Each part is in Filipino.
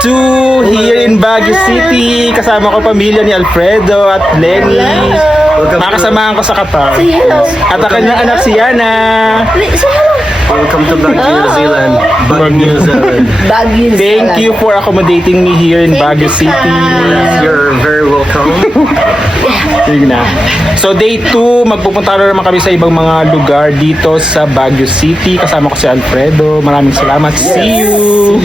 2 here in Baguio City. Kasama ko pamilya ni Alfredo at Lenny. Makasamahan ko sa Qatar. At ang kanyang anak si Yana. Welcome to Baguio, New Zealand. Baguio, New Zealand. Thank you for accommodating me here in Baguio City. You're very welcome. Sige na. So day 2, magpupunta na naman kami sa ibang mga lugar dito sa Baguio City. Kasama ko si Alfredo. Maraming salamat. See you!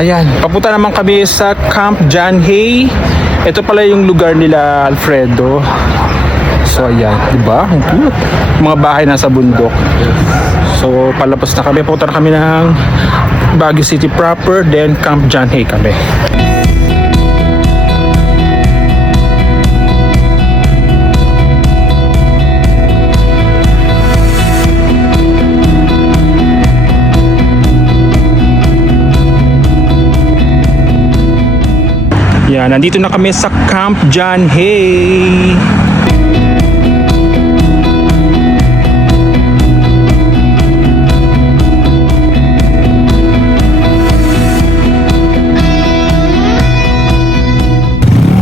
Ayan, papunta naman kami sa Camp John Hay. Ito pala yung lugar nila Alfredo. So ayan, di ba? Ang cute. Mga bahay nasa bundok. So palabas na kami, papunta na kami ng Baguio City proper, then Camp John Hay kami. Yan, nandito na kami sa Camp John Hay.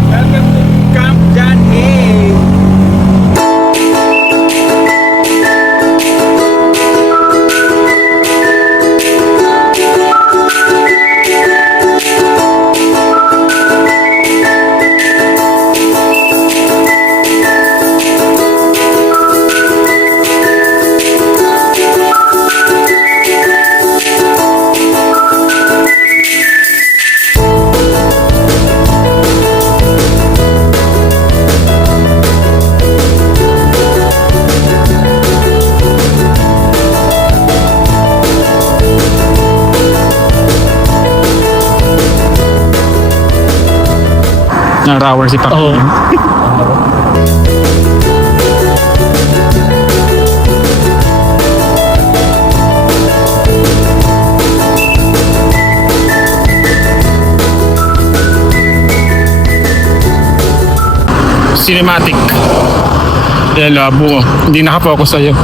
Welcome to Camp John Hay. Narawan si Pakin. Cinematic. Yan, labo. Hindi nakapokus sa'yo.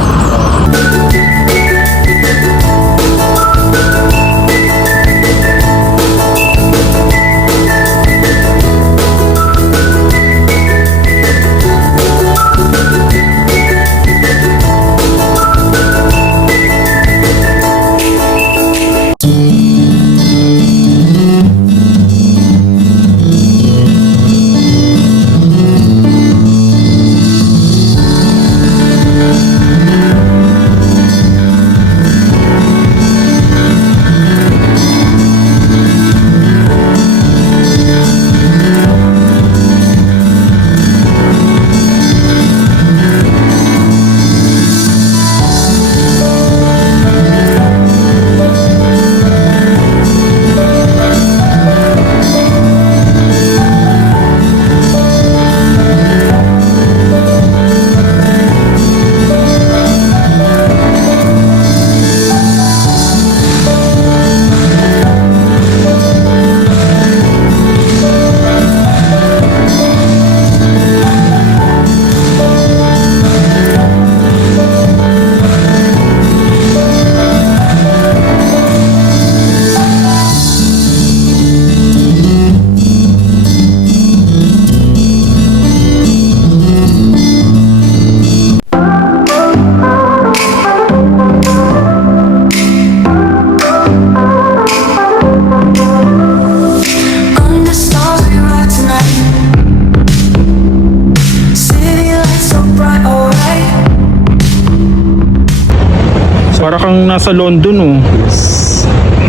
Para kang nasa London, oh.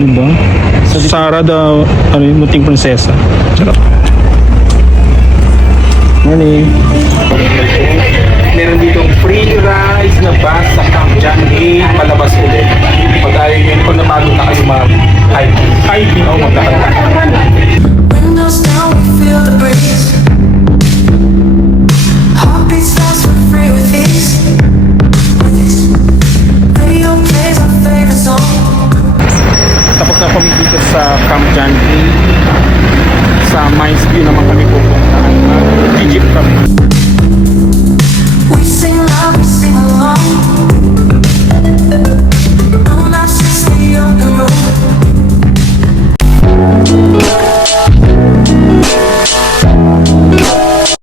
Diba? Sarah the Munting Prinsesa. Charot. Morning. Meron ditong free rides na bus sa Camp John Hay. Palabas ulit. Pag ayaw nyo, kung napagod na kayo mag-hiking o maglakad. Windows down, we feel the breeze. Heartbeats fast, we're free with ease. Radio plays our favorite song. Tapos na kami dito sa Camp John Hay. Sa Mines View naman kami